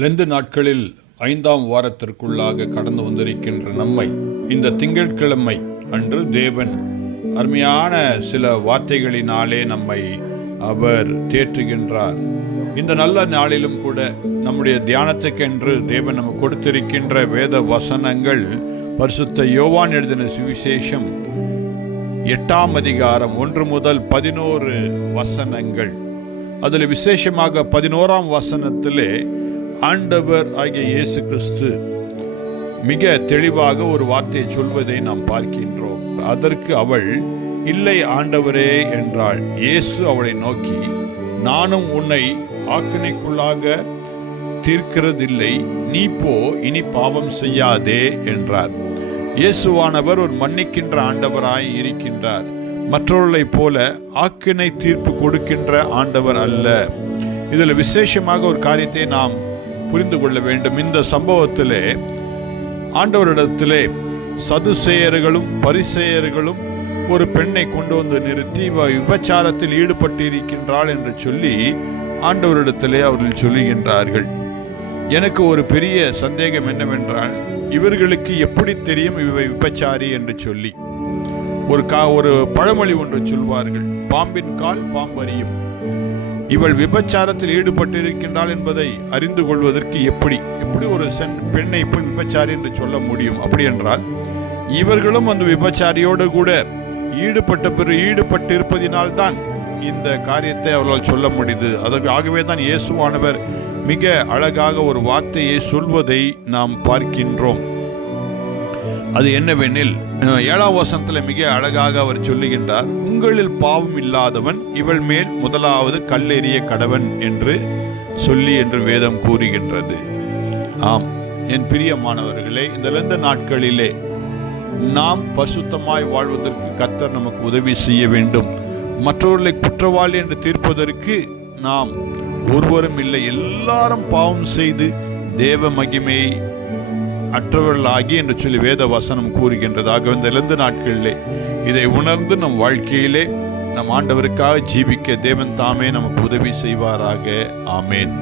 Lent நாட்களில் 5ஆம் வாரத்திற்குள்ளாக கடந்து வந்திருக்கின்ற நம்மை இந்த திங்கட்கிழமை அன்று தேவன் அருமையான சில வார்த்தைகளினாலே நம்மை அவர் தேற்றுகின்றார். இந்த நல்ல நாளிலும் கூட நம்முடைய தியானத்துக்கென்று தேவன் நமக்கு கொடுத்திருக்கின்ற வேத வசனங்கள் பரிசுத்த யோவான் எழுதின சுவிசேஷம் 8ஆம் அதிகாரம் 1 முதல் 11 வசனங்கள். அதில் விசேஷமாக 11ஆம் வசனத்திலே ஆண்டவர் ஆகிய இயேசு கிறிஸ்து மிக தெளிவாக ஒரு வார்த்தையை சொல்வதை நாம் பார்க்கின்றோம். அதற்கு அவள், இல்லை ஆண்டவரே என்றாள். இயேசு அவளை நோக்கி, நானும் உன்னை ஆக்கினைக்குள்ளாக தீர்க்கிறதில்லை, நீ போ, இனி பாவம் செய்யாதே என்றார். இயேசுவானவர் ஒரு மன்னிக்கின்ற ஆண்டவராய் இருக்கின்றார். மற்றவர்களைப் போல ஆக்கினை தீர்ப்பு கொடுக்கின்ற ஆண்டவர் அல்ல. இதில் விசேஷமாக ஒரு காரியத்தை நாம் புரிந்து கொள்ள வேண்டும். இந்த சம்பவத்திலே ஆண்டவரிடத்திலே சதுசேயர்களும் பரிசேயர்களும் ஒரு பெண்ணை கொண்டு வந்து நிறுத்தி விபச்சாரத்தில் ஈடுபட்டு இருக்கின்றாள் என்று சொல்லி ஆண்டவரிடத்திலே அவர்கள் சொல்லுகின்றார்கள். எனக்கு ஒரு பெரிய சந்தேகம் என்னவென்றால், இவர்களுக்கு எப்படி தெரியும் இவை விபச்சாரி என்று சொல்லி? ஒரு பழமொழி ஒன்று சொல்வார்கள், பாம்பின் கால் பாம்பறியும். இவள் விபச்சாரத்தில் ஈடுபட்டிருக்கின்றாள் என்பதை அறிந்து கொள்வதற்கு எப்படி ஒரு பெண்ணை போய் விபச்சாரி என்று சொல்ல முடியும்? அப்படி என்றால் இவர்களும் அந்த விபச்சாரியோடு கூட ஈடுபட்டிருப்பதினால்தான் இந்த காரியத்தை அவர்களால் சொல்ல முடியுது. ஆகவே தான் இயேசுவானவர் மிக அழகாக ஒரு வார்த்தையை சொல்வதை நாம் பார்க்கின்றோம். அது என்னவெனில் 7ஆம் வசனத்தில் மிக அழகாக அவர் சொல்லுகின்றார், உங்களில் பாவம் இல்லாதவன் இவள் மேல் முதலாவது கல்லெறிய கடவன் என்று சொல்லி என்று வேதம் கூறுகின்றது. ஆம், என் பிரியமானவர்களே, இந்த லெந்து நாட்களிலே நாம் பரிசுத்தமாய் வாழ்வதற்கு கர்த்தர் நமக்கு உதவி செய்ய வேண்டும். மற்றவர்களை குற்றவாளி என்று தீர்ப்பதற்கு நாம் ஒருவரும் இல்லை. எல்லாரும் பாவம் செய்து தேவ மகிமையை அற்றவர்களாகி என்று சொல்லி வேத வசனம் கூறுகின்றதாக இந்த லெந்து நாட்களிலே இதை உணர்ந்து நம் வாழ்க்கையிலே நம் ஆண்டவருக்காக ஜீவிக்க தேவன் தாமே நமக்கு உதவி செய்வாராக. ஆமேன்.